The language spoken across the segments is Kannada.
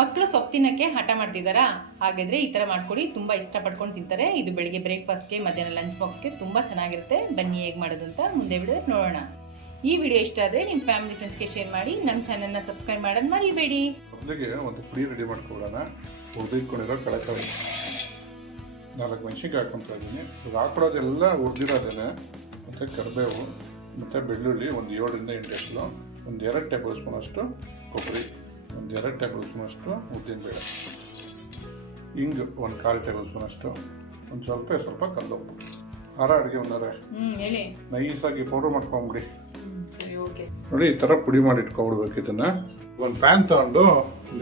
ಮಕ್ಕಳು ಸೊಪ್ಪು ತಿನ್ನೋಕ್ಕೆ ಹಠ ಮಾಡ್ತಿದ್ದಾರಾ? ಹಾಗಾದರೆ ಈ ಥರ ಮಾಡ್ಕೊಡಿ, ತುಂಬ ಇಷ್ಟಪಡ್ಕೊಂಡು ತಿಂತಾರೆ. ಇದು ಬೆಳಿಗ್ಗೆ ಬ್ರೇಕ್ಫಾಸ್ಟ್ಗೆ, ಮಧ್ಯಾಹ್ನ ಲಂಚ್ ಬಾಕ್ಸ್ಗೆ ತುಂಬ ಚೆನ್ನಾಗಿರುತ್ತೆ. ಬನ್ನಿ ಹೇಗೆ ಮಾಡೋದು ಅಂತ ಮುಂದೆ ವಿಡಿಯೋದಲ್ಲಿ ನೋಡೋಣ. ಈ ವಿಡಿಯೋ ಇಷ್ಟ ಆದರೆ ನಿಮ್ಮ ಫ್ಯಾಮಿಲಿ ಫ್ರೆಂಡ್ಸ್ಗೆ ಶೇರ್ ಮಾಡಿ. ನಮ್ಮ ಚಾನಲ್ನ ಸಬ್ಸ್ಕ್ರೈಬ್ ಮಾಡೋದು ಮರಿಬೇಡಿ. ಮೊದಲಿಗೆ ಒಂದು ಪುಡಿ ರೆಡಿ ಮಾಡ್ಕೊಳ್ಳೋಣ. ಹುರಿದಿಟ್ಕೊಂಡಿರೋ ಕಡಲೆಕಾಯಿ 4 ಮೆಣಸಿನ್ಕಾಯಿ ಹಾಕ್ಕೊತಾ ಇದ್ದೀನಿ. ಇವಾಗ ಹಾಕೊಳ್ಳೋದೆಲ್ಲ ಹುರಿದಿರೋದೇನೆ. ಮತ್ತು ಕರಿಬೇವು ಮತ್ತು ಬೆಳ್ಳುಳ್ಳಿ ಒಂದು 7ರಿಂದ 8 ಎಸಳು, ಒಂದು 2 ಟೇಬಲ್ ಸ್ಪೂನ್ ಅಷ್ಟು ಕೊಬ್ಬರಿ, ಒಂದು 2 ಟೇಬಲ್ ಸ್ಪೂನ್ ಅಷ್ಟು ಉದ್ದಿನಬೇಳೆ, ಹಿಂಗು ಒಂದು 1/4 ಟೇಬಲ್ ಸ್ಪೂನ್ ಅಷ್ಟು, ಒಂದು ಸ್ವಲ್ಪ ಕಲ್ಲುಪ್ಪು. ಖಾರ ಅಡುಗೆ ಹೇಳಿ ನೈಸಾಗಿ ಪೌಡರ್ ಮಾಡ್ಕೊಂಬಿಡಿ. ಸರಿ, ಓಕೆ. ನೋಡಿ, ಈ ಥರ ಪುಡಿ ಮಾಡಿ ಇಟ್ಕೊಬಿಡ್ಬೇಕು. ಇದನ್ನು ಒಂದು ಪ್ಯಾನ್ ತಗೊಂಡು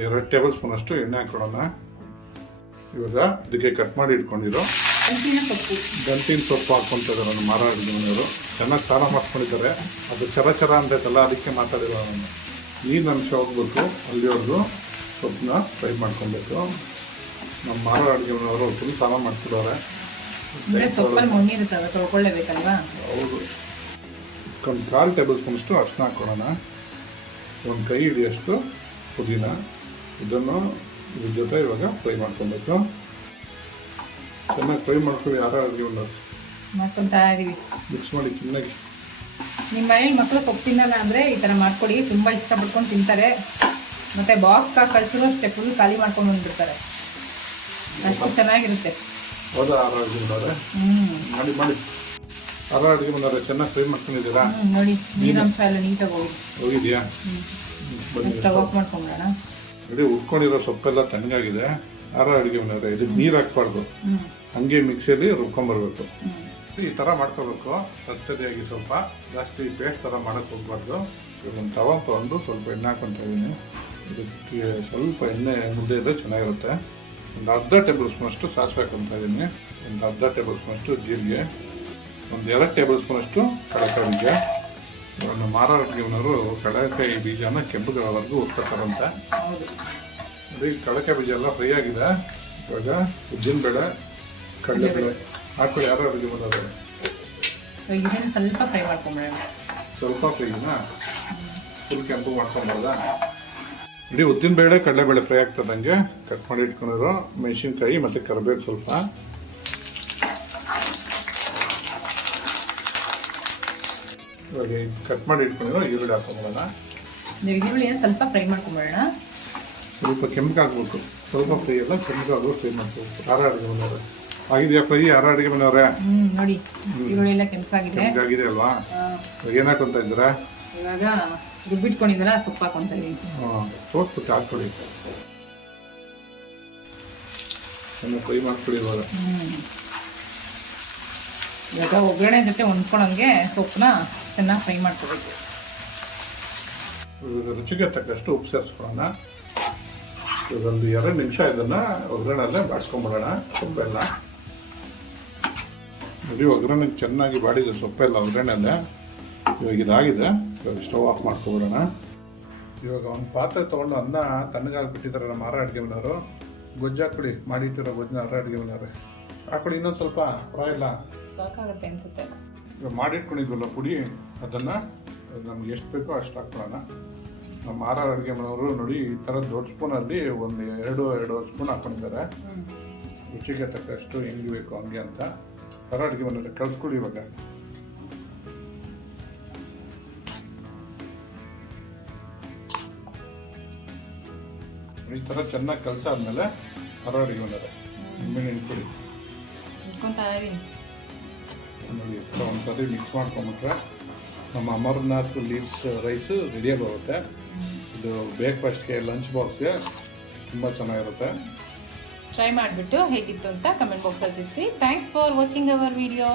2 ಟೇಬಲ್ ಸ್ಪೂನ್ ಅಷ್ಟು ಎಣ್ಣೆ ಹಾಕೊಳ್ಳೋಣ. ಇವಾಗ ಇದಕ್ಕೆ ಕಟ್ ಮಾಡಿ ಇಟ್ಕೊಂಡಿರೋ ದಂಟಿನ ಸೊಪ್ಪು ಹಾಕ್ಕೊಂತಿದ್ದಾರೆ ನನ್ನ ಮಾರ ಅಡುಗೆನವರು. ಚೆನ್ನಾಗಿ ಸಾರ ಮಾಡ್ಕೊಂಡಿದ್ದಾರೆ. ಅದು ಚರ ಅಂತೈತಲ್ಲ, ಅದಕ್ಕೆ ಮಾತಾಡಿರೋ ನಾನು. ನೀರು ಅಂಶ ಹೋಗ್ಬೇಕು, ಅಲ್ಲಿವರೆಗೂ ಸೊಪ್ಪನ್ನ ಫ್ರೈ ಮಾಡ್ಕೊಬೇಕು. ನಮ್ಮ ಮಾರ ಅಡುಗೆನವರು ಫುಲ್ ಸಾರ ಮಾಡ್ತಿದ್ದಾರೆ. ಹೌದು. ಒಂದು 1/4 ಟೇಬಲ್ ಸ್ಪೂನ್ ಅಷ್ಟು ಅರಿಶಿನ ಹಾಕೊಳ್ಳೋಣ. ಒಂದು ಕೈ ಹಿಡಿಯಷ್ಟು ಪುದೀನ. ಇದನ್ನು ಇದ್ರ ಜೊತೆ ಇವಾಗ ಫ್ರೈ ಮಾಡ್ಕೊಬೇಕು. ಚೆನ್ನಾಗಿ ಫ್ರೈ ಮಾಡ್ಕೊಳ್ಳಿ. ಯಾರು ಅಡುಗೆ ಮಾಡ್ಕೊತಾ ಇದೀವಿ. ಮಿಕ್ಸ್ ಮಾಡಿ ಚೆನ್ನಾಗಿ. ನಿಮ್ಮ ಮನೇಲಿ ಮಕ್ಕಳು ಸೊಪ್ಪು ತಿನ್ನಲ್ಲ ಅಂದರೆ ಈ ಥರ ಮಾಡ್ಕೊಡಿ, ತುಂಬ ಇಷ್ಟಪಡ್ಕೊಂಡು ತಿಂತಾರೆ. ಮತ್ತು ಬಾಕ್ಸ್ ಕಳಿಸಿದ್ರು ಅಷ್ಟೇ ಫುಲ್ ಖಾಲಿ ಮಾಡ್ಕೊಂಡು ಬಂದ್ಬಿಡ್ತಾರೆ. ಅಷ್ಟು ಚೆನ್ನಾಗಿರುತ್ತೆ. ಹೌದಾ? ಆರು ಅಡುಗೆ ಬಂದವ್ರೆ. ಮಾಡಿ ಆರು ಅಡುಗೆ ಬಂದವ್ರೆ. ಚೆನ್ನಾಗಿ ಫ್ರೈ ಮಾಡ್ಕೊಂಡಿದ್ದೀರಾ? ನೋಡಿ, ನೀರಂಶ ಎಲ್ಲ ನೀಟಾಗಿ ಹೋಗಿದೆಯಾ? Stove off ಮಾಡ್ಕೊಂಬಿಡೋಣ. ನೋಡಿ, ಉಟ್ಕೊಂಡಿರೋ ಸೊಪ್ಪೆಲ್ಲ ತಣ್ಣಗಾಗಿದೆ. ಆರು ಅಡುಗೆ ಬಂದವ್ರೆ. ಇದಕ್ಕೆ ನೀರು ಹಾಕ್ಬಾರ್ದು, ಹಂಗೆ ಮಿಕ್ಸಿಯಲ್ಲಿ ರುಬ್ಕೊಂಬರ್ಬೇಕು. ಈ ಥರ ಮಾಡ್ಕೋಬೇಕು. ತರ್ತರಿಯಾಗಿ ಸ್ವಲ್ಪ ಜಾಸ್ತಿ ಪೇಸ್ಟ್ ಥರ ಮಾಡೋಕ್ಕೆ ಹೋಗ್ಬಾರ್ದು. ಒಂದು ತವ ತೊಗೊಂಡು ಸ್ವಲ್ಪ ಎಣ್ಣೆ ಹಾಕ್ಕೊತಾ ಇದ್ದೀನಿ. ಇದಕ್ಕೆ ಸ್ವಲ್ಪ ಎಣ್ಣೆ ಮುದ್ದೆ ಇದ್ದರೆ ಚೆನ್ನಾಗಿರುತ್ತೆ. ಒಂದು 1/2 ಟೇಬಲ್ ಸ್ಪೂನ್ ಅಷ್ಟು ಸಾಸಿವೆ ಹಾಕ್ಕೊತಾ ಇದ್ದೀನಿ. ಒಂದು 1/2 ಟೇಬಲ್ ಸ್ಪೂನ್ ಅಷ್ಟು ಜೀರಿಗೆ, ಒಂದು 2 ಟೇಬಲ್ ಸ್ಪೂನ್ ಅಷ್ಟು ಕಡಲೆಕಾಯಿ ಬೀಜ. ಒಂದು ಮಾರ ಅಡುಗೆನವರು ಕಡಲೆಕಾಯಿ ಬೀಜನ ಕೆಂಪುಗಳವರೆಗೂ ಹುರ್ಕೊತಾರಂತೆ. ನೋಡಿ, ಕಡಲೆಕಾಯಿ ಬೀಜ ಎಲ್ಲ ಫ್ರೈ ಆಗಿದೆ. ಇವಾಗ ಉದ್ದಿನಬೇಳೆ, ಕಡಲೆಬೇಳೆ ಹಾಕೊಳ್ಳಿ. ಯಾರು ಅಡುಗೆ ಮಾಡೋದು ಸ್ವಲ್ಪ ಫ್ರೈ ಮಾಡ್ಕೊಂಬಿಡೋಣ. ಸ್ವಲ್ಪ ಫ್ರೈನಾ? ಫುಲ್ ಕೆಂಪು ಮಾಡ್ಕೊಂಬಾರ್ದ? ಇಡೀ ಉದ್ದಿನಬೇಳೆ ಕಡಲೆಬೇಳೆ ಫ್ರೈ ಆಗ್ತದಂಗೆ ಕಟ್ ಮಾಡಿ ಇಟ್ಕೊಂಡಿರೋ ಮೆಣಸಿನ್ಕಾಯಿ ಮತ್ತು ಕರಿಬೇವು ಸ್ವಲ್ಪ. ಇವಾಗ ಕಟ್ ಮಾಡಿ ಇಟ್ಕೊಂಡಿರೋ ಈರುಳ್ಳಿ ಹಾಕೊಂಬಿಡೋಣ. ಈರುಳ್ಳಿ ಸ್ವಲ್ಪ ಫ್ರೈ ಮಾಡ್ಕೊಂಬಿಡೋಣ. ಸ್ವಲ್ಪ ಕೆಂಪಗಾಗಬೇಕು. ಸ್ವಲ್ಪ ಫ್ರೈ ಎಲ್ಲ ಕೆಂಪಗಾಗೋ ಫ್ರೈ ಮಾಡ್ಕೋಬೇಕು. ಯಾರು ಅಡುಗೆ ಬಂದವ್ರೆ? ಆಗಿದೆಯಾ ಫ್ರೈ? ಯಾರು ಅಡುಗೆ ಬಂದವ್ರೆ? ನೋಡಿ, ಈರುಳ್ಳಿ ಎಲ್ಲ ಕೆಂಪಾಗಿದೆ ಅಲ್ವಾ? ಏನು ಹಾಕೊಂತ ಇದ್ದೀರಾ? ಇವಾಗ ರುಬ್ಬಿಟ್ಕೊಂಡಿದ್ದಲ್ಲ ಸೊಪ್ಪು ಹಾಕೊಂತ ಇದೀನಿ. ಸೋಸ್ಬಿಟ್ಟು ಹಾಕ್ಕೊಳ್ಳಿ. ಚೆನ್ನಾಗಿ ಫ್ರೈ ಮಾಡ್ಕೊಳ್ಳಿ. ಇವಾಗ ಒಗ್ಗರಣೆ ಜೊತೆ ಹೊಂದ್ಕೊಳಂಗೆ ಸೊಪ್ಪನ್ನ ಚೆನ್ನಾಗಿ ಫ್ರೈ ಮಾಡ್ಕೋಬೇಕು. ರುಚಿಗೆ ತಕ್ಕಷ್ಟು ಉಪ್ಪು ಸೇರಿಸ್ಕೊಳ್ಳೋಣ. ಒಂದು 2 ನಿಮಿಷ ಇದನ್ನು ಒಗ್ಗರಣೆಲ್ಲೇ ಬಾಡಿಸ್ಕೊಂಬಿಡೋಣ. ಸೊಪ್ಪೆಲ್ಲ ನೋಡಿ, ಒಗ್ಗರಣೆಗೆ ಚೆನ್ನಾಗಿ ಬಾಡಿದೆ ಸೊಪ್ಪೆಲ್ಲ ಒಗ್ಗರಣೆಲ್ಲೇ. ಇವಾಗ ಇದಾಗಿದೆ. ಇವಾಗ ಸ್ಟವ್ ಆಫ್ ಮಾಡ್ಕೊಬಿಡೋಣ. ಇವಾಗ ಒಂದು ಪಾತ್ರೆ ತೊಗೊಂಡು ಅನ್ನ ತಣ್ಣಗಾಗ್ಬಿಟ್ಟಿದ್ದಾರೆ ನಮ್ಮ ಆರ ಅಡುಗೆ ಮನೆಯವರು. ಗೊಜ್ಜು ಹಾಕ್ಬಿಡಿ. ಮಾಡಿಟ್ಟಿರೋ ಗೊಜ್ಜನ್ನ ಆರ ಅಡುಗೆ ಮನೆಯವ್ರೆ ಹಾಕ್ಬಿಡಿ. ಇನ್ನೊಂದು ಸ್ವಲ್ಪ ಪರವಾಗಿಲ್ಲ, ಸಾಕಾಗುತ್ತೆ ಅನಿಸುತ್ತೆ. ಇವಾಗ ಮಾಡಿಟ್ಕೊಂಡಿದ್ವಲ್ಲ ಪುಡಿ, ಅದನ್ನು ನಮ್ಗೆ ಎಷ್ಟು ಬೇಕೋ ಅಷ್ಟು ಹಾಕ್ಕೊಳ್ಳೋಣ. ನಮ್ಮ ಆರ ಅಡುಗೆ ಮನೆಯವರು ನೋಡಿ, ಈ ಥರ ದೊಡ್ಡ ಸ್ಪೂನಲ್ಲಿ ಒಂದು 2 ಸ್ಪೂನ್ ಹಾಕ್ಕೊಂಡಿದ್ದಾರೆ. ರುಚಿಗೆ ತಕ್ಕಷ್ಟು ಹೆಂಗೆ ಬೇಕು ಹಂಗೆ ಅಂತ. ಆರ ಅಡುಗೆ ಮನೆಯವ್ರೆ ಕಳಿಸ್ಕೊಡಿ. ಇವಾಗ ಈ ಥರ ಚೆನ್ನಾಗಿ ಕಲಸಾದ್ಮೇಲೆ ಆರ ಅಡುಗೆ ಮನೆಯವ್ರೆ ನಿಂಬೆ ನೆನ್ಕೊಡಿ. ನೋಡಿ, ಈ ಥರ ಒಂದ್ಸರಿ ಮಿಕ್ಸ್ ಮಾಡ್ಕೊಂಬಿಟ್ರೆ ನಮ್ಮ ಅಮರ್ನಾಥ್ ಲೀವ್ಸ್ ರೈಸು ರೆಡಿಯಾಗಿ ಹೋಗುತ್ತೆ. ಇದು ಬ್ರೇಕ್ಫಾಸ್ಟ್ಗೆ, ಲಂಚ್ ಬಾಕ್ಸ್ಗೆ ತುಂಬ ಚೆನ್ನಾಗಿರುತ್ತೆ. ಟ್ರೈ ಮಾಡಿಬಿಟ್ಟು ಹೇಗಿತ್ತು ಅಂತ ಕಮೆಂಟ್ ಬಾಕ್ಸಲ್ಲಿ ತಿಳಿಸಿ. Thanks for watching our video.